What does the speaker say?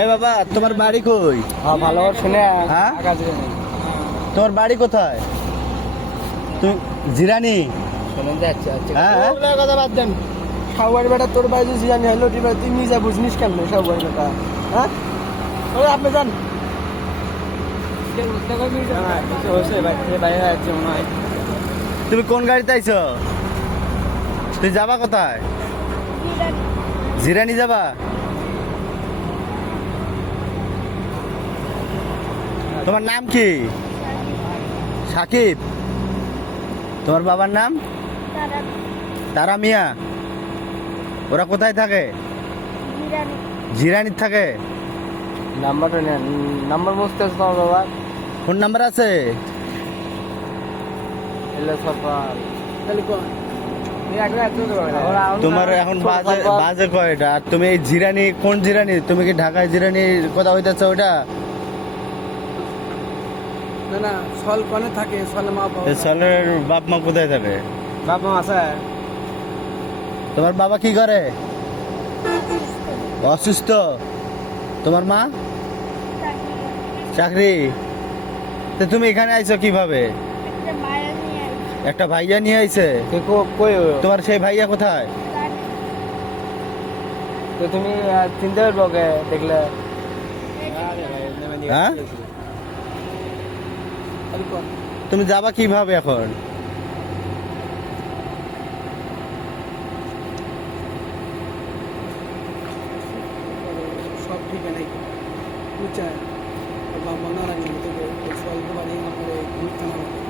এই বাবা, তোমার বাড়ি কই? ভালো শুনে হ্যাঁ, তোমার বাড়ি কোথায়? তুমি জিরানি? হ্যাঁ, কথা বাদ দেন। সবার বেটা তোর বাড়ি যদি জানি হলো তুই নিজে বুঝনিস কেন সবার বেটা? হ্যাঁ, ওই আপনি যান। তুমি কোন গাড়িতে আইছো? তুই যাবা কোথায়? জিরানি যাবা? তোমার নাম কি? সাকিব। তোমার বাবার নাম? তারা মিয়া। ওরা কোথায় থাকে? জিরানির থাকে। নাম্বারটা নেন, নাম্বার বুঝতে আছে তোমার বাবা? ফোন নাম্বার আছে? এলে সরকার তোমার এখন বাজে বাজে কয়টা? আর তুমি এই জিরানি কোন জিরানি? তুমি কি ঢাকায় জিরানির কথা হইতেছে ওইটা? না না, সল কোনে থাকে? সল মা বাবা, সলের বাপ মা কোথায় থাকে? বাবা আছে। তোমার বাবা কি করে? অসুস্থ। তোমার মা? চাকরি। তো তুমি এখানে আইছো কিভাবে? একটা ভাইয়া নিয়ে আইছে। তোমার সেই ভাইয়া কোথায়? তো তুমি চিনতে পারবো কে দেখলে? হ্যাঁ, তুমি যাবা কিভাবে এখন? সব ঠিক আছে, বুঝছেন? বাবা না রাখি তো স্বল্প বাড়ি ঘুরতে না